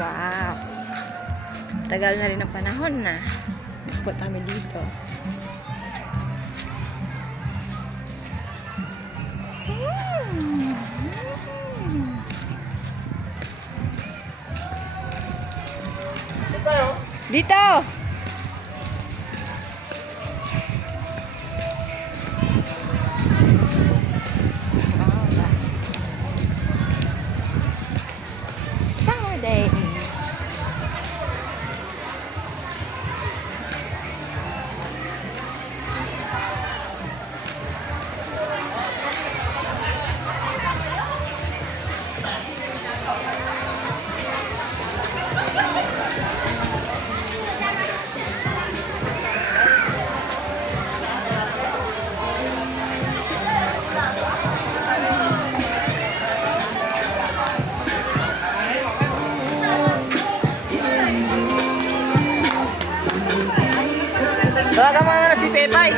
Wow. Tagal na rin ang panahon na punta kami dito. Dito! Summer day! Tawagan mo na si Pepay.